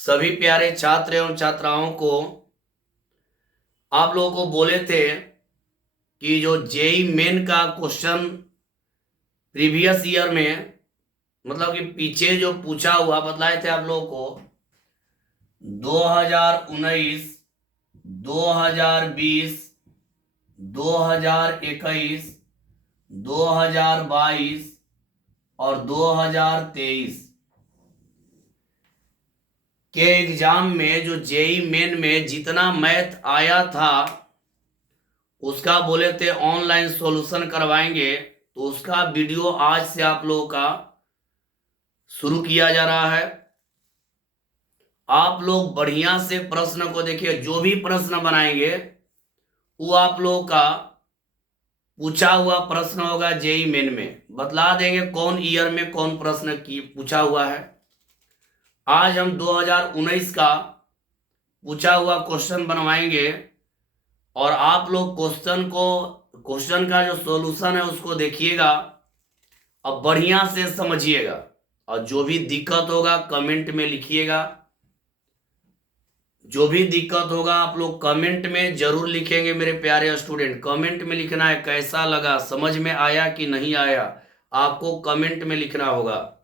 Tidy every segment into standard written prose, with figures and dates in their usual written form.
सभी प्यारे छात्र एवं छात्राओं को आप लोगों को बोले थे कि जो जेई मेन का क्वेश्चन प्रीवियस ईयर में मतलब कि पीछे जो पूछा हुआ बतलाए थे आप लोगों को 2019, 2020, 2021, 2022 और 2023 के एग्जाम में जो जेई मेन में जितना मैथ आया था उसका बोले थे ऑनलाइन सॉल्यूशन करवाएंगे। तो उसका वीडियो आज से आप लोगों का शुरू किया जा रहा है। आप लोग बढ़िया से प्रश्न को देखिए, जो भी प्रश्न बनाएंगे वो आप लोगों का पूछा हुआ प्रश्न होगा। जेई मेन में बतला देंगे कौन ईयर में कौन प्रश्न की पूछा हुआ है। आज हम 2019 का पूछा हुआ क्वेश्चन बनवाएंगे और आप लोग क्वेश्चन का जो सॉल्यूशन है उसको देखिएगा और बढ़िया से समझिएगा। और जो भी दिक्कत होगा कमेंट में लिखिएगा। जो भी दिक्कत होगा आप लोग कमेंट में जरूर लिखेंगे। मेरे प्यारे स्टूडेंट, कमेंट में लिखना है कैसा लगा, समझ में आया कि नहीं आया, आपको कमेंट में लिखना होगा।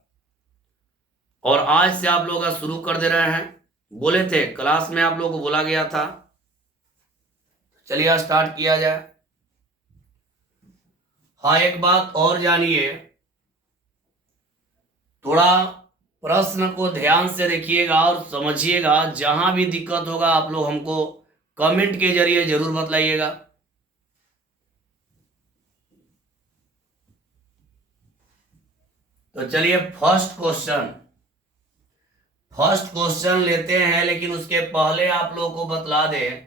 और आज से आप लोग का शुरू कर दे रहे हैं। बोले थे क्लास में आप लोगों को बोला गया था। चलिए स्टार्ट किया जाए। हाँ, एक बात और जानिए, थोड़ा प्रश्न को ध्यान से देखिएगा और समझिएगा। जहां भी दिक्कत होगा आप लोग हमको कमेंट के जरिए जरूर बतलाइएगा। तो चलिए फर्स्ट क्वेश्चन लेते हैं, लेकिन उसके पहले आप लोगों को बतला दें,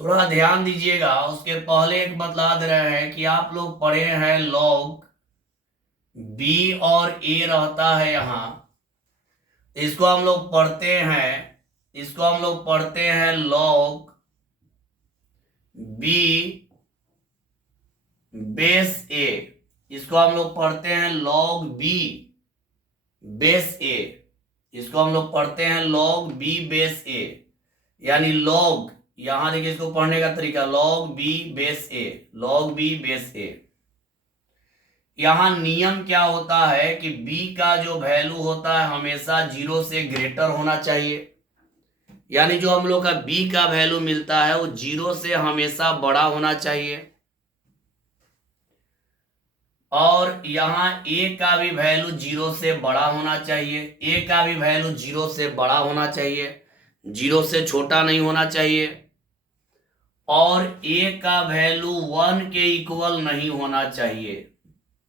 थोड़ा ध्यान दीजिएगा। उसके पहले एक बतला दे रहे हैं कि आप लोग पढ़े हैं लॉग बी और ए रहता है यहां। इसको हम लोग पढ़ते हैं लॉग बी बेस ए। इसको हम लोग पढ़ते हैं लॉग बी बेस ए। इसको हम लोग पढ़ते हैं लॉग बी बेस ए। यानी लॉग, यहां देखिए इसको पढ़ने का तरीका, लॉग बी बेस ए, लॉग बी बेस ए। यहां नियम क्या होता है कि b का जो वैल्यू होता है हमेशा 0 से ग्रेटर होना चाहिए। यानी जो हम लोग का b का वैल्यू मिलता है वो 0 से हमेशा बड़ा होना चाहिए। और यहाँ a का भी वैल्यू 0 से बड़ा होना चाहिए। a का भी वैल्यू 0 से बड़ा होना चाहिए, 0 से छोटा नहीं होना चाहिए। और a का वैल्यू 1 के इक्वल नहीं होना चाहिए।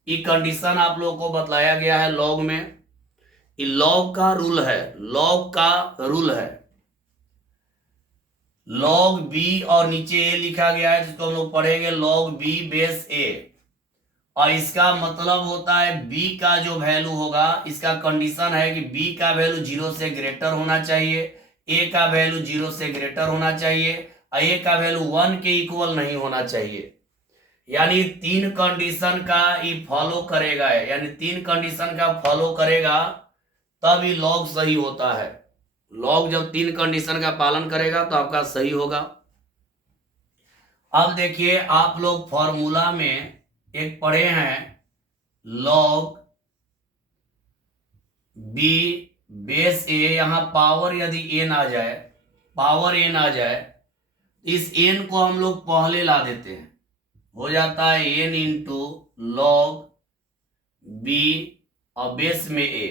ये कंडीशन आप लोगों को बतलाया गया है लॉग में। ये लॉग का रूल है। लॉग बी और नीचे ए लिखा गया है, जिसको हम लोग पढ़ेंगे लॉग बी बेस ए। और इसका मतलब होता है b का जो वैल्यू होगा, इसका कंडीशन है कि b का वैल्यू 0 से ग्रेटर होना चाहिए, a का वैल्यू 0 से ग्रेटर होना चाहिए और a का वैल्यू 1 के इक्वल नहीं होना चाहिए। यानी तीन कंडीशन का ये फॉलो करेगा, यानी तीन कंडीशन का फॉलो करेगा तब ये लॉग सही होता है। लॉग जब तीन कंडीशन का पालन करेगा तो आपका सही होगा। अब देखिए, आप लोग फॉर्मूला में एक पढ़े हैं लॉग बी बेस ए। यहां पावर यदि n आ जाए, इस n को हम लोग पहले ला देते हैं, हो जाता है n इंटू लॉग बी और बेस में a।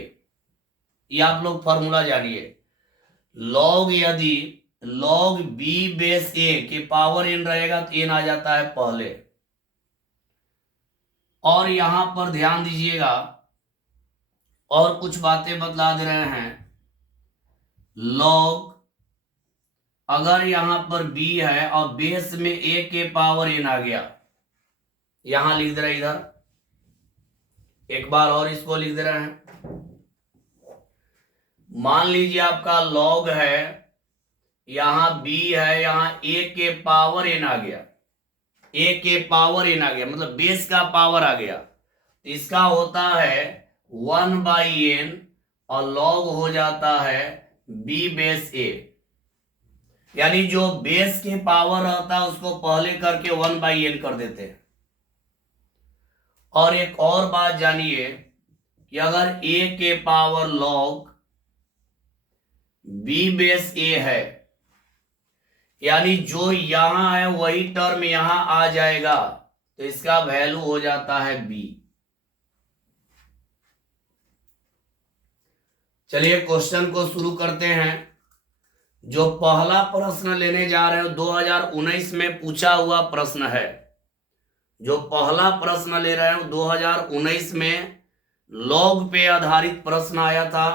ये आप लोग फॉर्मूला जानिए। यदि लॉग बी बेस ए के पावर n रहेगा तो n आ जाता है पहले। और यहां पर ध्यान दीजिएगा, और कुछ बातें बतला दे रहे हैं। लॉग अगर यहां पर b है और बेस में a के पावर n आ गया, यहां लिख दे रहे, इधर एक बार और इसको लिख दे रहे हैं। मान लीजिए आपका लॉग है, यहां b है, यहां a के पावर n आ गया, मतलब बेस का पावर आ गया। इसका होता है 1/n और लॉग हो जाता है b बेस a। यानी जो बेस के पावर रहता है उसको पहले करके 1/n कर देते हैं। और एक और बात जानिए कि अगर a के power log b base a है, यानी जो यहां है वही टर्म यहां आ जाएगा, तो इसका वैल्यू हो जाता है b। चलिए क्वेश्चन को शुरू करते हैं। जो पहला प्रश्न लेने जा रहे हो 2019 में पूछा हुआ प्रश्न है। जो पहला प्रश्न ले रहे हो 2019 में लॉग पे आधारित प्रश्न आया था।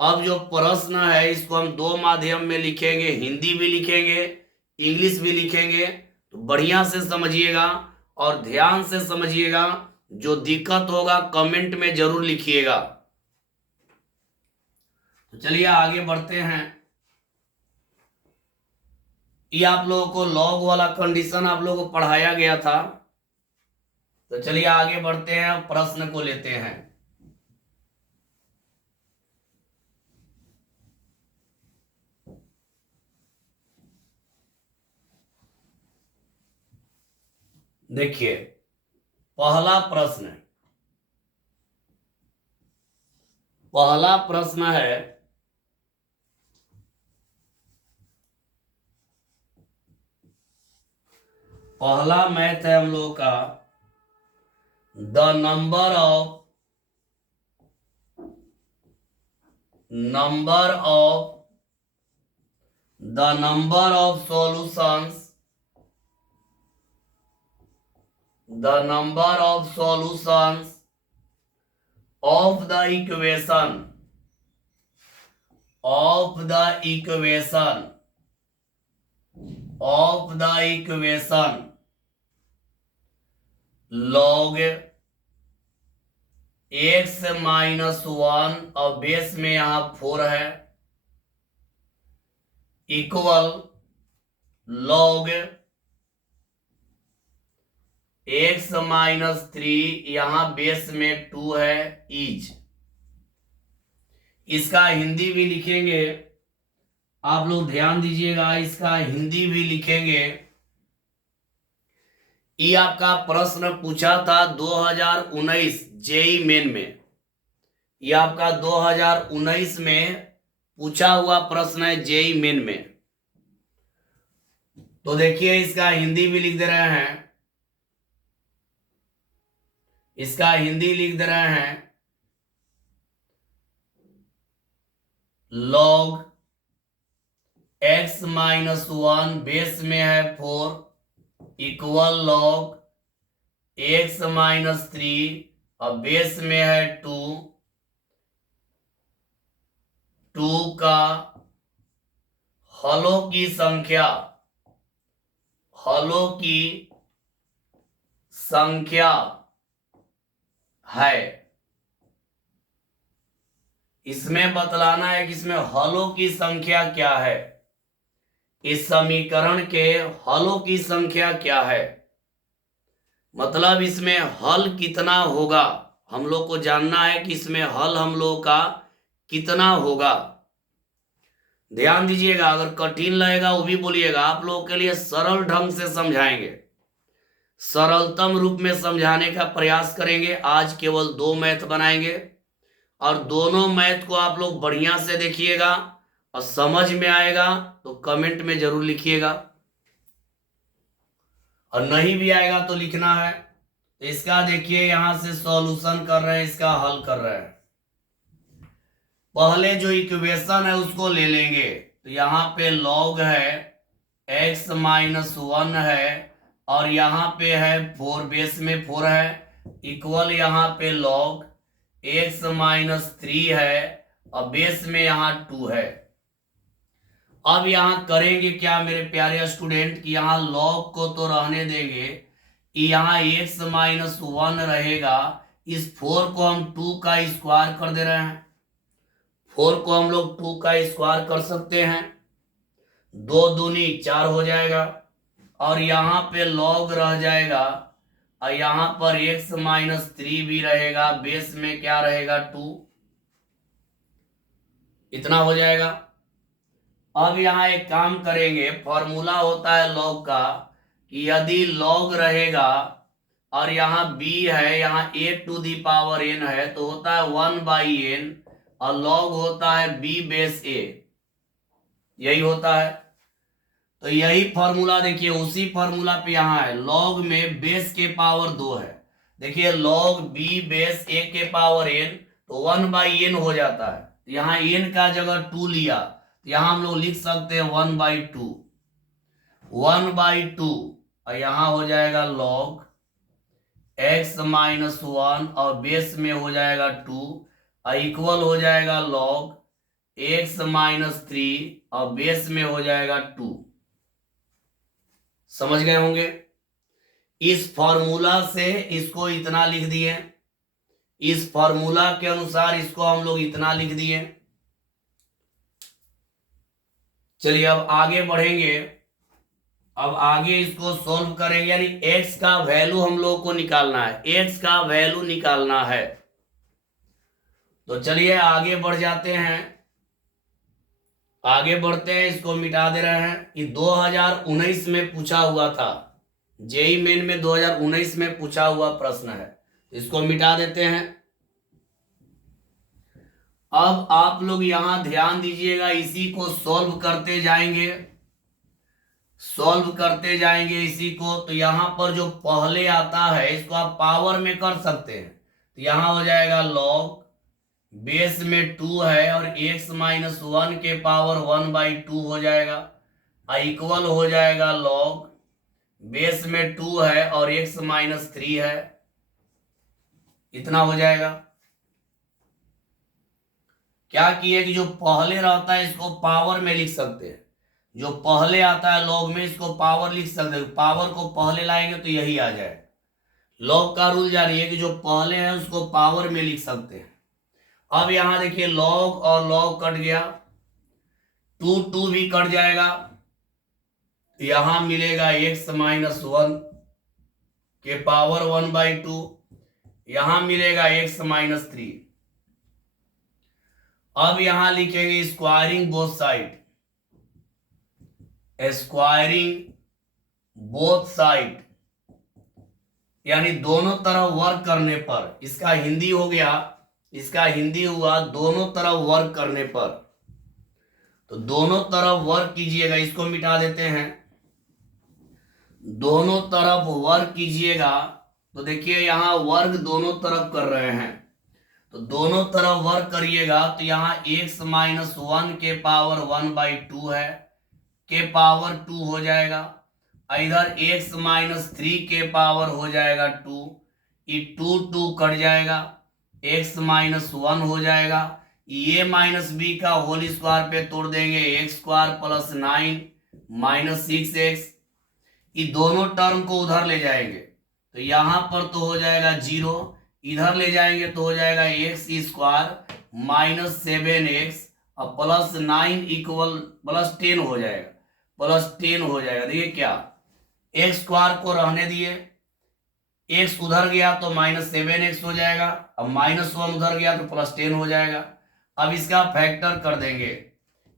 अब जो प्रश्न है इसको हम दो माध्यम में लिखेंगे, हिंदी भी लिखेंगे, इंग्लिश भी लिखेंगे। तो बढ़िया से समझिएगा और ध्यान से समझिएगा। जो दिक्कत होगा कमेंट में जरूर लिखिएगा। तो चलिए आगे बढ़ते हैं। ये आप लोगों को लॉग वाला कंडीशन आप लोगों को पढ़ाया गया था। तो चलिए आगे बढ़ते हैं, प्रश्न को लेते हैं। देखिए पहला प्रश्न है पहला मैथ है हम लोग का the number of solutions of the equation log x-1 और बेस में यहां 4 है, इक्वल log x-3 यहां बेस में 2 है इज। इसका हिंदी भी लिखेंगे, आप लोग ध्यान दीजिएगा। इसका हिंदी भी लिखेंगे। ये आपका प्रश्न पूछा था 2019 जेई मेन में। ये आपका 2019 में पूछा हुआ प्रश्न है जेई मेन में। तो देखिए इसका हिंदी भी लिख दे रहे हैं। इसका हिंदी लिख दे रहे हैं log x-1 बेस में है 4 इक्वल log x-3 और बेस में है 2 का हलों की संख्या है। इसमें बतलाना है कि इसमें हलों की संख्या क्या है। इस समीकरण के हलों की संख्या क्या है, मतलब इसमें हल कितना होगा, हम लोग को जानना है कि इसमें हल हम लोग का कितना होगा। ध्यान दीजिएगा, अगर कठिन लगेगा वो भी बोलिएगा। आप लोगों के लिए सरल ढंग से समझाएंगे, सरलतम रूप में समझाने का प्रयास करेंगे। आज केवल 2 मैथ बनाएंगे और दोनों मैथ को आप लोग बढ़िया से देखिएगा और समझ में आएगा तो कमेंट में जरूर लिखिएगा, और नहीं भी आएगा तो लिखना है। तो इसका देखिए यहां से सॉल्यूशन कर रहे हैं, इसका हल कर रहे हैं। पहले जो इक्वेशन है उसको ले लेंगे। तो यहां पे लॉग है x-1 है और यहां पे है 4, बेस में 4 है, इक्वल यहां पे लॉग x-3 है और बेस में यहां 2 है। अब यहां करेंगे क्या मेरे प्यारे स्टूडेंट कि यहां लॉग को तो रहने देंगे, यहां x-1 रहेगा। इस 4 को हम 2 का स्क्वायर कर दे रहे हैं। 4 को हम लोग 2 का स्क्वायर कर सकते हैं, 2 दूनी 4 हो जाएगा और यहां पे लॉग रह जाएगा और यहां पर x-3 भी रहेगा, बेस में क्या रहेगा 2। इतना हो जाएगा। अब यहाँ एक काम करेंगे, फॉर्मूला होता है लॉग का कि यदि लॉग रहेगा और यहाँ b है, यहाँ a to the power n है, तो होता है 1/n, और लॉग होता है b बेस a, यही होता है। तो यही फॉर्मूला देखिए, उसी फॉर्मूला पे यहाँ है, लॉग में बेस के पावर 2 है। देखिए लॉग b बेस a के पावर n, तो 1/n हो जाता है। यहाँ n का जगह 2 लिया, तो यहाँ हम लोग लिख सकते हैं 1/2, 1/2, और यहाँ हो जाएगा लॉग x-1, और बेस में हो जाएगा 2, और इक्वल हो जाएगा लॉग x-3, और बेस में हो जाएगा 2। समझ गए होंगे। इस फॉर्मूला से इसको इतना लिख दिए, इस फॉर्मूला के अनुसार इसको हम लोग इतना लिख दिए। चलिए अब आगे बढ़ेंगे, अब आगे इसको सॉल्व करेंगे, यानी x का वैल्यू हम लोग को निकालना है, x का वैल्यू निकालना है। तो चलिए आगे बढ़ जाते हैं, आगे बढ़ते हैं, इसको मिटा दे रहे हैं। कि 2019 में पूछा हुआ था, जेई मेन में 2019 में पूछा हुआ प्रश्न है, इसको मिटा देते हैं। अब आप लोग यहां ध्यान दीजिएगा, इसी को सॉल्व करते जाएंगे, सॉल्व करते जाएंगे इसी को। तो यहां पर जो पहले आता है इसको आप पावर में कर सकते हैं, तो यहां हो जाएगा लॉग बेस में 2 है और x-1 के पावर 1/2 हो जाएगा, इक्वल हो जाएगा लॉग बेस में 2 है और x-3 है, इतना हो जाएगा। क्या किए कि जो पहले रहता है इसको पावर में लिख सकते हैं, जो पहले आता है लॉग में इसको पावर लिख सकते हैं, पावर को पहले लाएंगे तो यही आ जाए। लॉग का रूल जारी है कि जो पहले है उसको पावर में लिख सकते हैं। अब यहां देखिए लॉग और लॉग कट गया, 2 भी कट जाएगा, यहां मिलेगा x-1 के पावर 1/2, यहां मिलेगा x-3। अब यहां लिखेंगे squaring both side, squaring both side, यानी दोनों तरफ वर्क करने पर, इसका हिंदी हो गया, इसका हिंदी हुआ दोनों तरफ वर्क करने पर। तो दोनों तरफ वर्क कीजिएगा, इसको मिटा देते हैं, दोनों तरफ वर्क कीजिएगा। तो देखिए यहां वर्क दोनों तरफ कर रहे हैं, तो दोनों तरफ वर्क करिएगा, तो यहां x-1 के पावर 1/2 है, के पावर 2 हो जाएगा, इधर x-3 के पावर हो जाएगा 2, ये 2 कट जाएगा, x-1 हो जाएगा, ये माइनस बी का होल स्क्वायर पे तोड़ देंगे, x² + 9 - 6x, ये दोनों टर्म को उधर ले जाएंगे, तो यहां पर तो हो जाएगा 0, इधर ले जाएंगे तो हो जाएगा x² - 7x और +9 इक्वल +10 हो जाएगा, +10 हो जाएगा। देखिए क्या, x² को रहने दिए, x उधर गया तो -7x हो जाएगा, अब -1 उधर गया तो +10 हो जाएगा। अब इसका फैक्टर कर देंगे,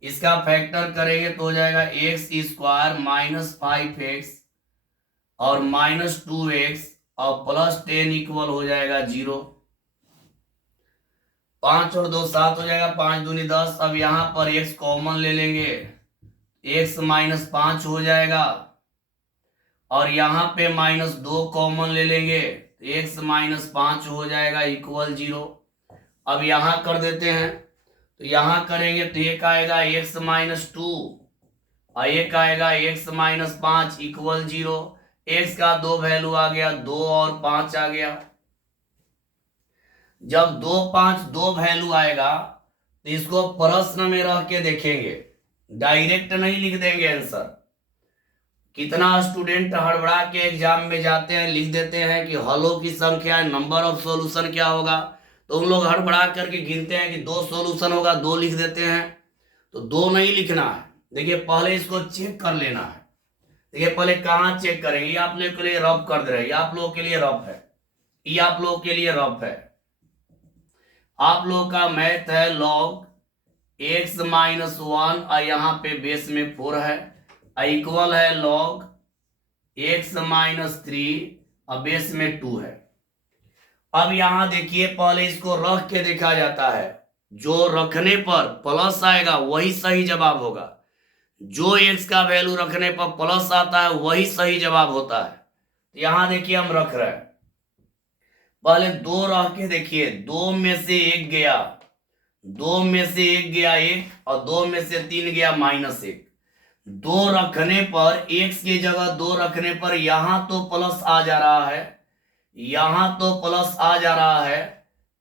इसका फैक्टर करेंगे तो हो जाएगा x² - 5x और -2x और +10 इक्वल हो जाएगा 0। 5 और 2 7 हो जाएगा, 5 दूनी 10। अब यहां पर x कॉमन ले लेंगे, x -5 हो जाएगा, और यहां पे -2 कॉमन ले लेंगे, x -5 हो जाएगा इक्वल 0। अब यहां कर देते हैं, तो यहां करेंगे तो एक आएगा x -2 और एक आएगा x -5 इक्वल 0। x का 2 वैल्यू आ गया, 2 और 5 आ गया। जब 2 5 2 वैल्यू आएगा तो इसको प्रश्न में रह के देखेंगे, डायरेक्ट नहीं लिख देंगे आंसर। कितना स्टूडेंट हड़बड़ा के एग्जाम में जाते हैं, लिख देते हैं कि हलों की संख्या, नंबर ऑफ सॉल्यूशन क्या होगा, तो उन लोग हड़बड़ा करके गिनते हैं कि 2 सॉल्यूशन होगा, 2 लिख देते हैं। तो 2 नहीं लिखना है, देखिए पहले इसको चेक कर लेना है। देखिए पहले कहाँ चेक करेंगे, ये आप लोग के लिए रफ कर दे रहे हैं, ये आप लोगों के लिए रफ है, ये आप लोगों के लिए रफ है। आप लोगों का मैथ है लॉग x माइनस 1 और यहाँ पे बेस में 4 है, इक्वल है log x माइनस 3 और बेस में 2 है। अब यहां देखिए, पहले इसको रख के देखा जाता है, जो रखने पर प्लस आएगा वही सही जवाब होगा। जो x का वैल्यू रखने पर प्लस आता है वही सही जवाब होता है। यहां देखिए हम रख रहे हैं, पहले 2 रख के देखिए, 2 में से 1 गया, 2 में से 1 गया 1 और 2 में से 3 गया -1। 2 रखने पर x की जगह 2 रखने पर यहां तो प्लस आ जा रहा है, यहां तो प्लस आ जा रहा है,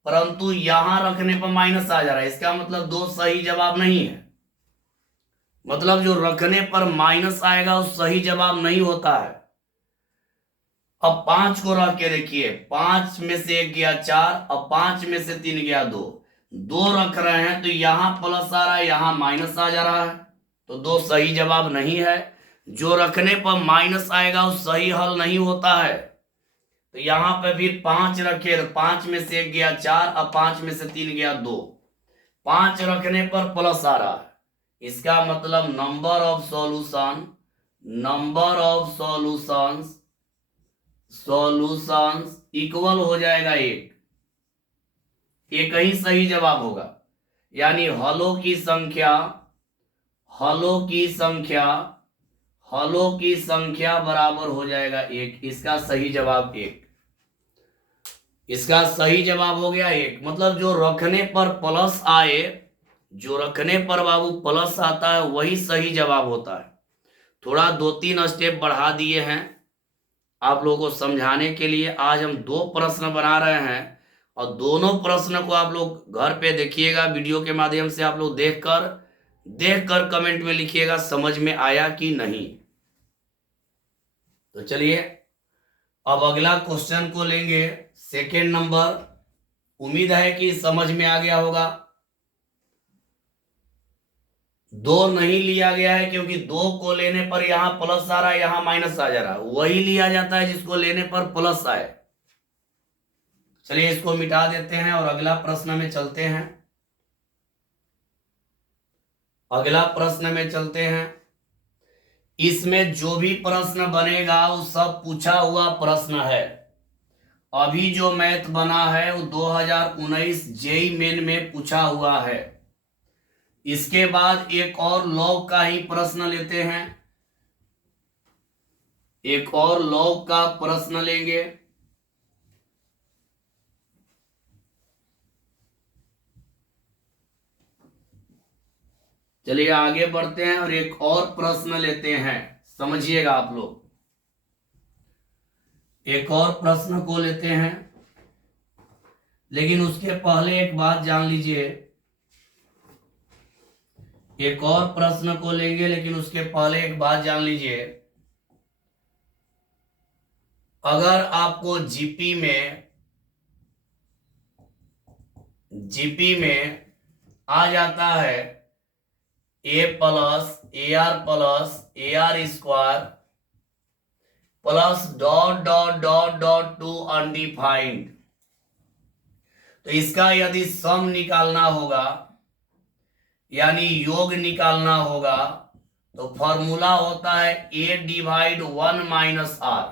परंतु यहां रखने पर माइनस आ जा रहा है। इसका मतलब 2 सही जवाब नहीं है। मतलब जो रखने पर माइनस आएगा वो सही जवाब नहीं होता है। अब 5 को रख के देखिए, 5 में से 1 गया 4 और 5 में से 3 गया 2। 2 रख रहे हैं तो यहां प्लस आ रहा है, यहां माइनस आ जा रहा है, तो 2 सही जवाब नहीं है। जो रखने पर माइनस आएगा वो सही हल नहीं होता है। तो यहां पे फिर 5 रखे तो 5 में से 1 गया 4 और 5 में से 3 गया 2। 5 रखने पर प्लस आ रहा है, इसका मतलब number of solution, number of solutions, solutions equal हो जाएगा 1। एक ही सही जवाब होगा, यानी हलों की संख्या, हलों की संख्या, हलों की संख्या बराबर हो जाएगा 1। इसका सही जवाब 1। इसका सही जवाब हो गया 1। मतलब जो रखने पर प्लस आए, जो रखने पर बाबू प्लस आता है वही सही जवाब होता है। थोड़ा 2-3 स्टेप बढ़ा दिए हैं आप लोगों को समझाने के लिए। आज हम 2 प्रश्न बना रहे हैं और दोनों प्रश्न को आप लोग घर पे देखिएगा, वीडियो के माध्यम से आप लोग देखकर कमेंट में लिखिएगा समझ में आया कि नहीं। तो चलिए अब अगला क्वेश्चन को लेंगे, सेकेंड नंबर। उम्मीद है कि समझ में आ गया होगा। 2 नहीं लिया गया है क्योंकि 2 को लेने पर यहां प्लस आ रहा है, यहां माइनस आ जा रहा है। वही लिया जाता है जिसको लेने पर प्लस आए। चलिए इसको मिटा देते हैं और अगला प्रश्न में चलते हैं। अगला प्रश्न में चलते हैं। इसमें जो भी प्रश्न बनेगा वो सब पूछा हुआ प्रश्न है। अभी जो मैथ बना है वो 2019 जेई मेन में पूछा हुआ है। इसके बाद एक और लॉग का ही प्रश्न लेते हैं, एक और लॉग का प्रश्न लेंगे। चलिए आगे बढ़ते हैं और एक और प्रश्न लेते हैं, समझिएगा आप लोग। एक और प्रश्न को लेते हैं, लेकिन उसके पहले एक बात जान लीजिए। एक और प्रश्न को लेंगे लेकिन उसके पहले एक बात जान लीजिए। अगर आपको जीपी में आ जाता है a plus a r square plus dot dot dot dot to undefined, तो इसका यदि सम निकालना होगा यानी योग निकालना होगा तो फॉर्मूला होता है ए डिवाइड 1 माइनस आर।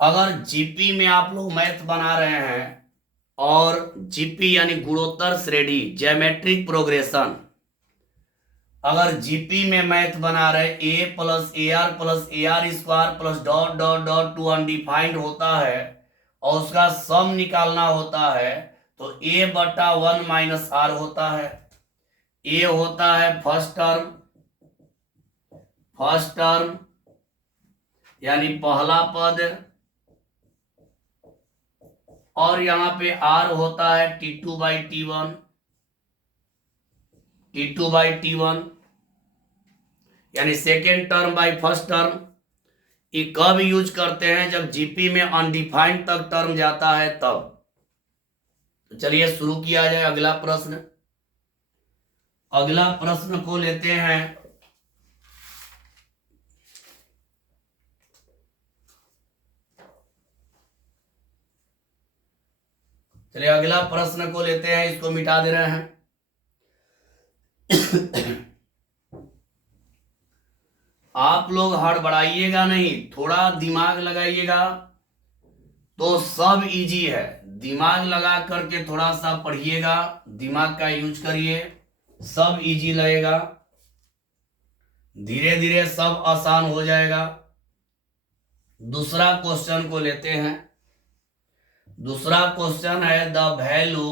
अगर जीपी में आप लोग मैथ बना रहे हैं और जीपी यानी गुणोत्तर श्रेणी, ज्योमेट्रिक प्रोग्रेशन, अगर जीपी में मैथ बना रहे a plus a r square plus dot dot dot to undefined होता है और उसका सम निकालना होता है तो ए बटा 1 माइनस आर होता है। ए होता है फर्स्ट टर्म यानी पहला पद, और यहां पे आर होता है T2 बाई T1 यानी second term by first term. ये कब यूज करते हैं? जब जीपी में अनडिफाइंड तक टर्म जाता है तब। तो चलिए शुरू किया जाए अगला प्रश्न। अगला प्रश्न को लेते हैं। चलिए अगला प्रश्न को लेते हैं, इसको मिटा दे रहे हैं। आप लोग हड़बड़ाइएगा नहीं, थोड़ा दिमाग लगाइएगा तो सब इजी है। दिमाग लगा करके थोड़ा सा पढ़िएगा, दिमाग का यूज करिए, सब इजी लगेगा, धीरे धीरे सब आसान हो जाएगा। दूसरा क्वेश्चन को लेते हैं। दूसरा क्वेश्चन है the value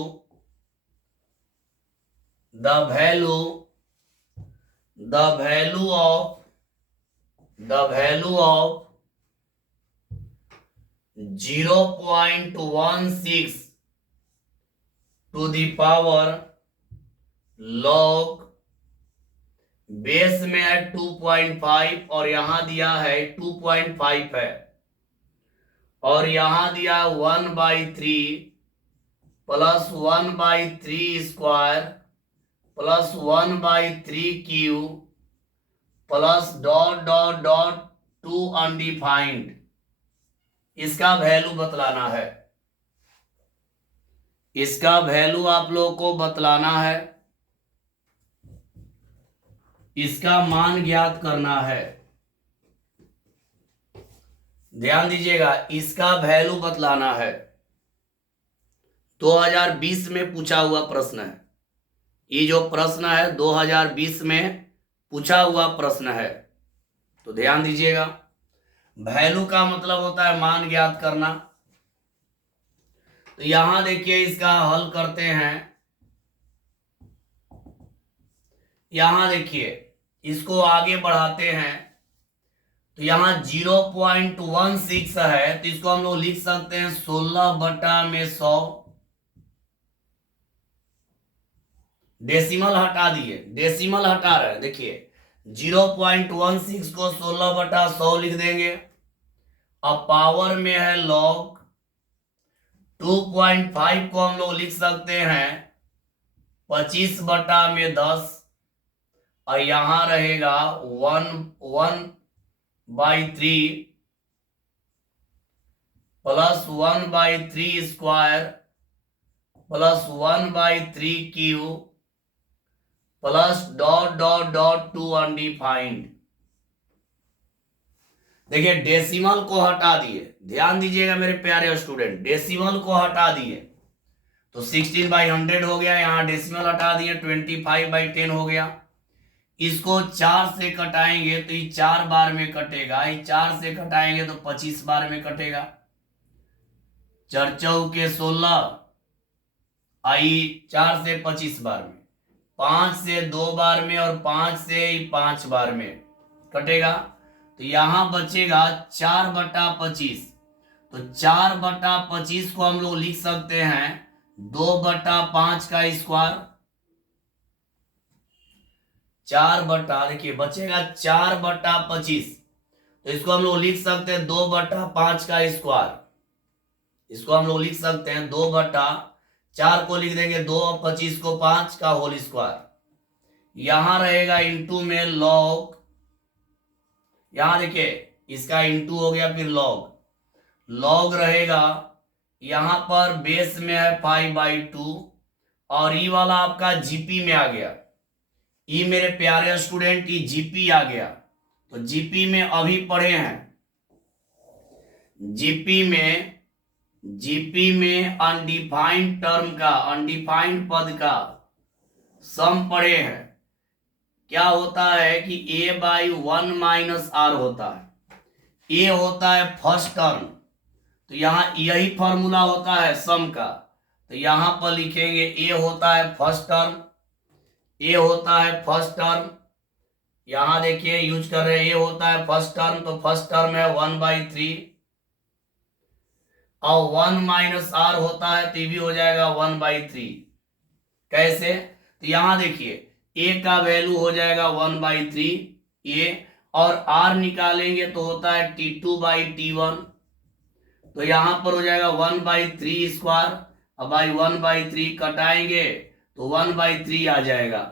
of 0.16 to the power log base में है 2.5 और यहां दिया है 2.5 है, और यहां दिया 1/3 plus 1/3 square plus 1/3 Q plus dot dot dot 2 undefined. इसका वैल्यू बतलाना है, इसका वैल्यू आप लोग को बतलाना है, इसका मान ज्ञात करना है। ध्यान दीजिएगा, इसका वैल्यू बतलाना है। 2020 में पूछा हुआ प्रश्न है, ये जो प्रश्न है 2020 में पूछा हुआ प्रश्न है, तो ध्यान दीजिएगा। वैल्यू का मतलब होता है मान ज्ञात करना। तो यहां देखिए इसका हल करते हैं। यहां देखिए इसको आगे बढ़ाते हैं, तो यहां 0.16 है, तो इसको हम लोग लिख सकते हैं 16/100। डेसिमल हटा दिए, डेसिमल हटा रहे हैं, देखिए 0.16 को 16/100 लिख देंगे। अब पावर में है लॉग 2.5 को हम लोग लिख सकते हैं 25/10, और यहां रहेगा 1/3 plus 1/3 square plus 1/3 Q plus dot dot dot 2 undefined. देखिए डेसिमल को हटा दिए, ध्यान दीजिएगा मेरे प्यारे स्टूडेंट, डेसिमल को हटा दिए तो 16/100 हो गया, यहां डेसिमल हटा दिए 25/10 हो गया। इसको 4 से कटाएंगे तो ये 4 बार में कटेगा, ये 4 से कटाएंगे तो 25 बार में कटेगा। 4 चौके 16, आई 4 से 25 बार में, 5 से 2 बार में और 5 से 5 बार में कटेगा। तो यहां बचेगा 4/25, तो 4/25 को हम लोग लिख सकते हैं 2/5 का स्क्वायर। 4 देखिए बचेगा 4/25, तो इसको हम लोग लिख सकते हैं 2/5 का स्क्वायर। इसको हम लोग लिख सकते हैं 2/4 को लिख देंगे 2 और 25 को 5 का होल स्क्वायर। यहां रहेगा इंटू में लॉग, यहां देखिए इसका इंटू हो गया, फिर लॉग रहेगा, यहां पर बेस में है 5/2 और ई वाला आपका जीपी में आ गया। ये मेरे प्यारे स्टूडेंट ये जीपी आ गया, तो जीपी में अभी पढ़े हैं, जीपी में अनडिफाइंड टर्म का, अनडिफाइंड पद का सम पढ़े हैं। क्या होता है कि a/1 - r होता है, a होता है फर्स्ट टर्म, तो यहां यही फॉर्मूला होता है सम का, तो यहां पर लिखेंगे a होता है फर्स्ट टर्म, a होता है फर्स्ट टर्म, यहां देखिए यूज कर रहे हैं a होता है फर्स्ट टर्म, तो फर्स्ट टर्म है 1/3 और 1 - r होता है तो ये भी हो जाएगा 1/3। कैसे? तो यहां देखिए a का वैल्यू हो जाएगा 1/3 a, और r निकालेंगे तो होता है T2/T1, तो यहां पर हो जाएगा 1/3 स्क्वायर, अब भाई 1/3 कटाएंगे तो 1/3 आ जाएगा।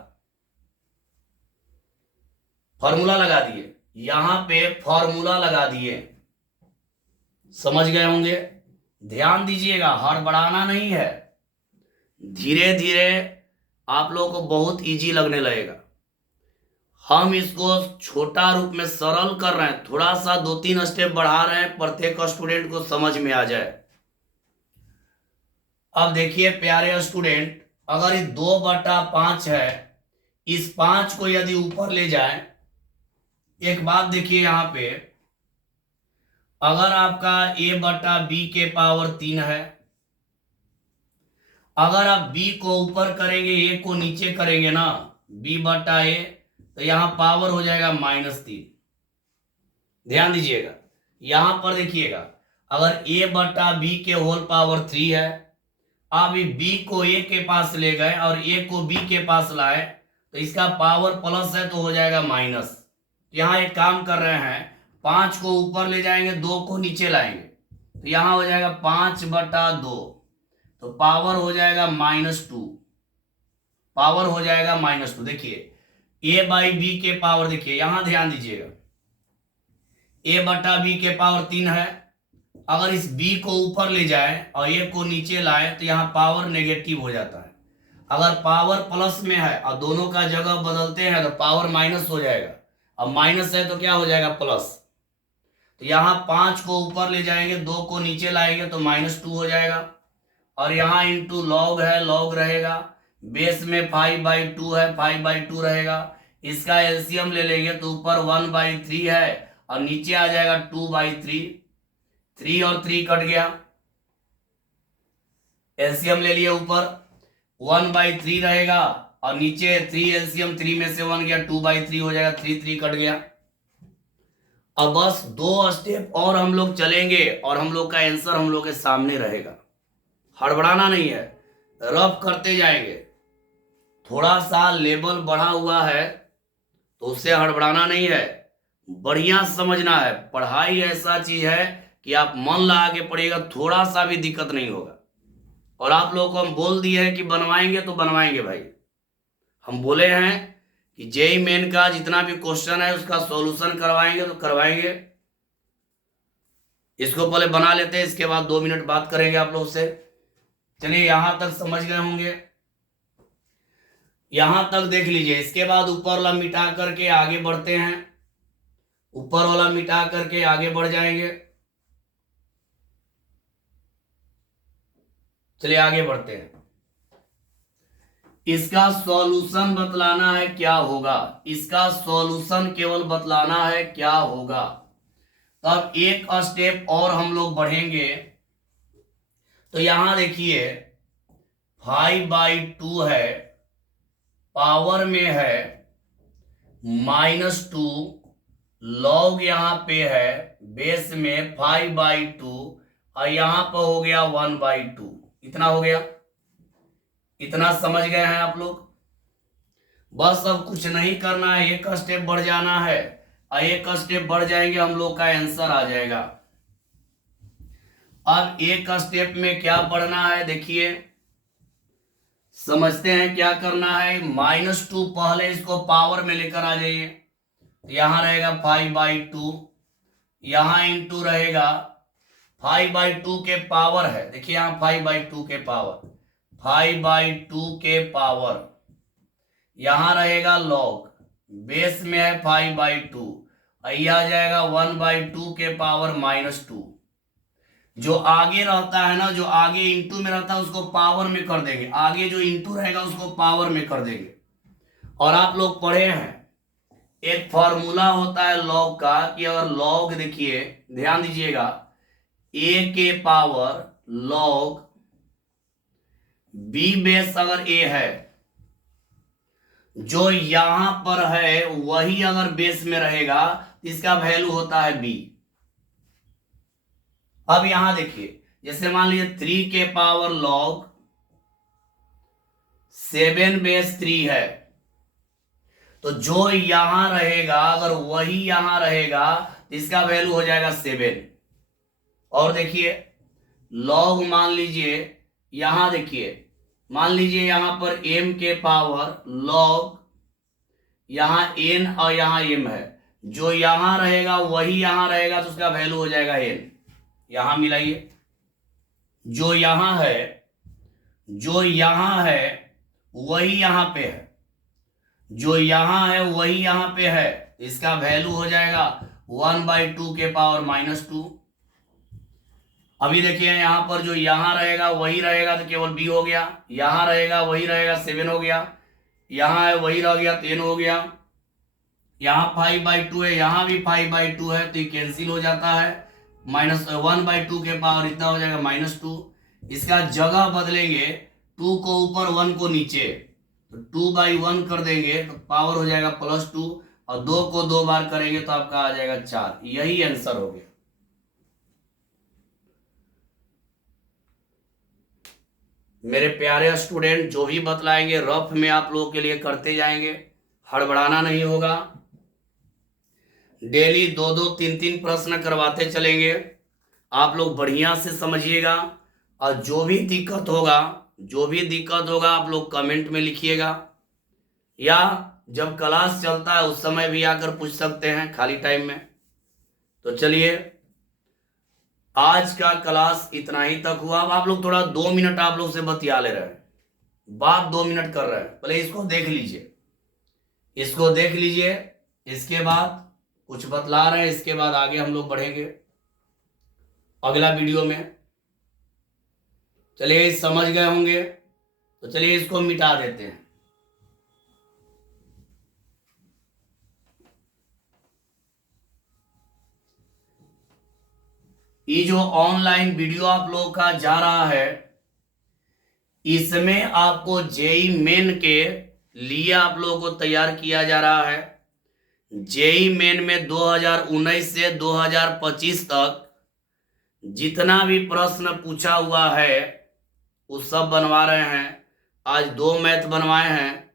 फॉर्मूला लगा दिए, यहां पे फॉर्मूला लगा दिए, समझ गए होंगे। ध्यान दीजिएगा, हड़बड़ाना नहीं है, धीरे धीरे आप लोगों को बहुत इजी लगने लगेगा। हम इसको छोटा रूप में सरल कर रहे हैं, थोड़ा सा 2-3 स्टेप बढ़ा रहे हैं, प्रत्येक स्टूडेंट को समझ में आ जाए। अब देखिए प्यारे स्टूडेंट, अगर ये 2/5 है, इस 5 को यदि ऊपर ले जाए, एक बात देखिए यहां पे, अगर आपका a/b के पावर 3 है, अगर आप b को ऊपर करेंगे, a को नीचे करेंगे ना, b/a, तो यहां पावर हो जाएगा -3। ध्यान दीजिएगा, यहां पर देखिएगा, अगर a/b के होल पावर 3 है, आप b को a के पास ले गए और a को b के पास लाए, तो इसका पावर प्लस है तो हो जाएगा माइनस। यहां एक काम कर रहे हैं, 5 को ऊपर ले जाएंगे, 2 को नीचे लाएंगे, तो यहां हो जाएगा 5/2, तो पावर हो जाएगा -2, पावर हो जाएगा -2। देखिए a/b के पावर, देखिए यहां ध्यान दीजिएगा, a/b के पावर 3 है, अगर इस b को ऊपर ले जाए और a को नीचे लाए तो यहाँ पावर नेगेटिव हो जाता है। अगर पावर प्लस में है और दोनों का जगह बदलते हैं तो पावर माइनस हो जाएगा, अब माइनस है तो क्या हो जाएगा प्लस। तो यहाँ 5 को ऊपर ले जाएंगे, 2 को नीचे लाएंगे तो -2 हो जाएगा, और यहाँ इंटू लॉग है, लॉग रहेगा, बेस में 5/2 है, 5/2 रहेगा, इसका एलसीएम ले लेंगे तो ऊपर 1/3 है और नीचे आ जाएगा 2/3, 3 और 3 कट गया, एलसीएम ले लिए, ऊपर 1/3 रहेगा और नीचे 3, एलसीएम 3 में से 1 गया, 2/3 हो जाएगा, 3 कट गया। अब बस 2 स्टेप और हम लोग चलेंगे और हम लोग का आंसर हम लोग के सामने रहेगा। हड़बड़ाना नहीं है, रफ करते जाएंगे। थोड़ा सा लेवल बढ़ा हुआ है तो उससे हड़बड़ाना नहीं है, बढ़िया समझना है। पढ़ाई ऐसा चीज है कि आप मन लगा के पढ़िएगा, थोड़ा सा भी दिक्कत नहीं होगा। और आप लोगों को हम बोल दिए हैं कि बनवाएंगे तो बनवाएंगे भाई, हम बोले हैं कि जेईई मेन का जितना भी क्वेश्चन है उसका सॉल्यूशन करवाएंगे तो करवाएंगे। इसको पहले बना लेते हैं, इसके बाद 2 मिनट बात करेंगे आप लोग से। चलिए यहां तक समझ गए होंगे, यहां तक देख लीजिए। इसके बाद ऊपर वाला मिटा करके आगे बढ़ते हैं, ऊपर वाला मिटा करके आगे बढ़ जाएंगे। चलिए आगे बढ़ते हैं। इसका सॉल्यूशन बतलाना है क्या होगा, इसका सॉल्यूशन केवल बतलाना है क्या होगा। तब एक स्टेप और हम लोग बढ़ेंगे, तो यहां देखिए 5/2 है, पावर में है -2, लॉग यहां पे है, बेस में 5/2 और यहां पर हो गया 1/2। इतना हो गया, इतना समझ गए हैं आप लोग। बस अब कुछ नहीं करना है, एक स्टेप बढ़ जाना है और एक स्टेप बढ़ जाएंगे हम लोग का आंसर आ जाएगा। अब एक स्टेप में क्या बढ़ना है देखिए, समझते हैं क्या करना है। -2 पहले इसको पावर में लेकर आ जाइए, यहां रहेगा 5/2, यहां इंटू रहेगा 5/2 के पावर है, देखिए यहां 5/2 के पावर, 5/2 के पावर, यहां रहेगा लॉग, बेस में है 5/2, यह आ जाएगा 1/2 के पावर -2। जो आगे रहता है ना, जो आगे इंटू में रहता है उसको पावर में कर देंगे, आगे जो इंटू रहेगा उसको पावर में कर देंगे। और आप लोग पढ़े हैं एक फॉर्मूला होता है लॉग का, कि अगर लॉग, देखिए ध्यान दीजिएगा, a के पावर लॉग b बेस अगर a है, जो यहां पर है वही अगर बेस में रहेगा तो इसका वैल्यू होता है b। अब यहां देखिए, जैसे मान लीजिए 3 के पावर लॉग 7 बेस 3 है, तो जो यहां रहेगा अगर वही यहां रहेगा तो इसका वैल्यू हो जाएगा 7। और देखिए लॉग, मान लीजिए यहां देखिए, मान लीजिए यहां पर m के पावर लॉग, यहां n और यहां m है, जो यहां रहेगा वही यहां रहेगा तो उसका वैल्यू हो जाएगा n। यहां मिलाइए, जो यहां है जो यहां है वही यहां पे है, जो यहां है वही यहां पे है, इसका वैल्यू हो जाएगा 1/2 के पावर -2। अभी देखिए यहां पर जो यहां रहेगा वही रहेगा तो केवल b हो गया, यहां रहेगा वही रहेगा 7 हो गया, यहां है वही रह गया 10 हो गया, यहाँ 5/2 है, यहाँ भी 5/2 है, तो ये कैंसिल हो जाता है। -1/2 के पावर इतना हो जाएगा -2। इसका जगह बदलेंगे, 2 को ऊपर 1 को नीचे, तो 2/1 कर देंगे तो पावर हो जाएगा +2, और 2 को 2 बार करेंगे तो आपका आ जाएगा 4। यही आंसर हो गया। मेरे प्यारे स्टूडेंट, जो भी बतलाएंगे रफ में आप लोगों के लिए करते जाएंगे, हड़बड़ाना नहीं होगा। डेली 2-2 3-3 प्रश्न करवाते चलेंगे, आप लोग बढ़िया से समझिएगा। और जो भी दिक्कत होगा आप लोग कमेंट में लिखिएगा, या जब क्लास चलता है उस समय भी आकर पूछ सकते हैं खाली टाइम में। तो चलिए, आज का क्लास इतना ही तक हुआ। अब आप लोग थोड़ा 2 मिनट आप लोग से बतिया ले रहे हैं, बात 2 मिनट कर रहे हैं, पहले इसको देख लीजिए, इसको देख लीजिए, इसके बाद कुछ बतला रहे हैं, इसके बाद आगे हम लोग बढ़ेंगे अगला वीडियो में। चलिए, समझ गए होंगे तो चलिए इसको मिटा देते हैं। ये जो ऑनलाइन वीडियो आप लोगों का जा रहा है, इसमें आपको जेई मेन के लिए आप लोगों को तैयार किया जा रहा है। जेई मेन में 2019 से 2025 तक जितना भी प्रश्न पूछा हुआ है वो सब बनवा रहे हैं। आज 2 मैथ बनवाए हैं,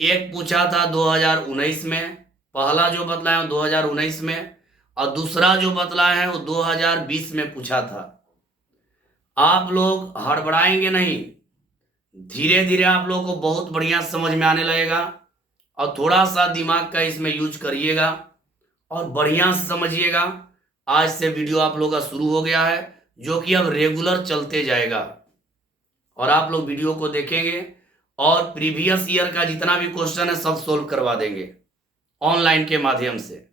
एक पूछा था 2019 में, पहला जो बतलाया 2019 में, और दूसरा जो बतलाए हैं वो 2020 में पूछा था। आप लोग हड़बड़ाएंगे नहीं, धीरे धीरे आप लोगों को बहुत बढ़िया समझ में आने लगेगा, और थोड़ा सा दिमाग का इसमें यूज करिएगा और बढ़िया से समझिएगा। आज से वीडियो आप लोगों का शुरू हो गया है, जो कि अब रेगुलर चलते जाएगा, और आप लोग वीडियो को देखेंगे और प्रीवियस ईयर का जितना भी क्वेश्चन है सब सोल्व करवा देंगे ऑनलाइन के माध्यम से।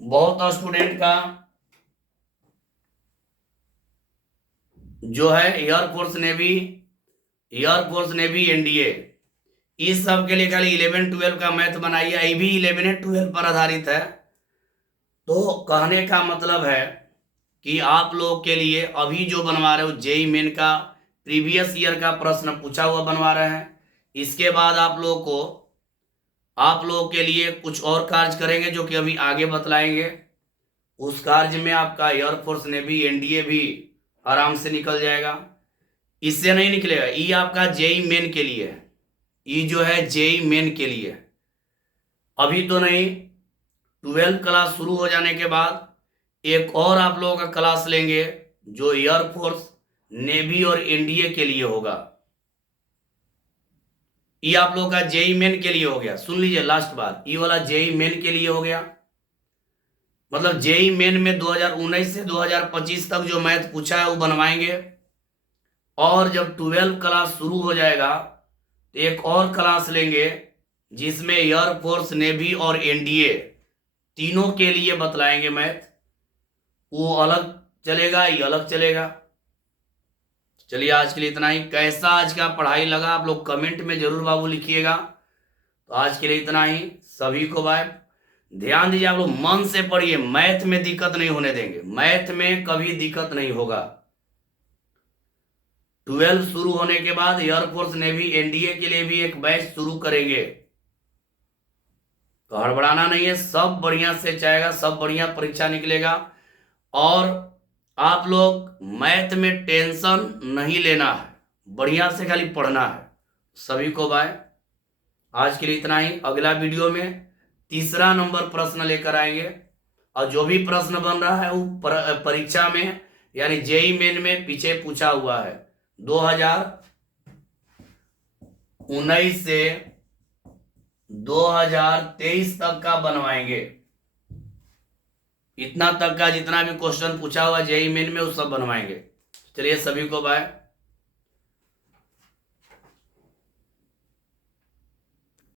बहुत स्टूडेंट का जो है एयरफोर्स नेवी एनडीए, इस सब के लिए खाली 11-12 का मैथ बनाइए, ये भी 11-12 पर आधारित है। तो कहने का मतलब है कि आप लोगों के लिए अभी जो बनवा रहे हो जेई मेन का प्रीवियस ईयर का प्रश्न पूछा हुआ बनवा रहे हैं। इसके बाद आप लोगों के लिए कुछ और कार्य करेंगे जो कि अभी आगे बतलाएंगे। उस कार्य में आपका एयरफोर्स नेवी एनडीए भी आराम से निकल जाएगा। इससे नहीं निकलेगा, ये आपका जेई मेन के लिए है, ये जो है जेई मेन के लिए, अभी तो नहीं। 12 क्लास शुरू हो जाने के बाद एक और आप लोगों का क्लास लेंगे जो एयरफोर्स नेवी और एनडीए के लिए होगा। ये आप लोगों का जेई मेन के लिए हो गया। सुन लीजिए लास्ट बार, ये वाला जेई मेन के लिए हो गया, मतलब जेई मेन में 2019 से 2025 तक जो मैथ पूछा है वो बनवाएंगे। और जब 12 क्लास शुरू हो जाएगा तो एक और क्लास लेंगे जिसमें एयरफोर्स नेवी और एनडीए तीनों के लिए बतलाएंगे मैथ। वो अलग चलेगा, ये अलग चलेगा। चलिए, आज के लिए इतना ही। कैसा आज का पढ़ाई लगा आप लोग कमेंट में जरूर बाबू लिखिएगा। तो आज के लिए इतना ही, सभी को बाय। ध्यान दीजिए, आप लोग मन से पढ़िए, मैथ में दिक्कत नहीं होने देंगे, मैथ में कभी दिक्कत नहीं होगा। 12 शुरू होने के बाद एयरफोर्स नेवी एनडीए के लिए भी एक बैच शुरू करेंगे, तो हड़बड़ाना नहीं है, सब बढ़िया से जाएगा, सब बढ़िया परीक्षा निकलेगा। और आप लोग मैथ में टेंशन नहीं लेना है, बढ़िया से खाली पढ़ना है। सभी को बाय। आज के लिए इतना ही। अगला वीडियो में तीसरा नंबर प्रश्न लेकर आएंगे, और जो भी प्रश्न बन रहा है वो परीक्षा में यानी जेई मेन में पीछे पूछा हुआ है 2019 से 2023 तक का बनवाएंगे। इतना तक का जितना भी क्वेश्चन पूछा हुआ जेई मेन में वो सब बनवाएंगे। चलिए, सभी को बाय।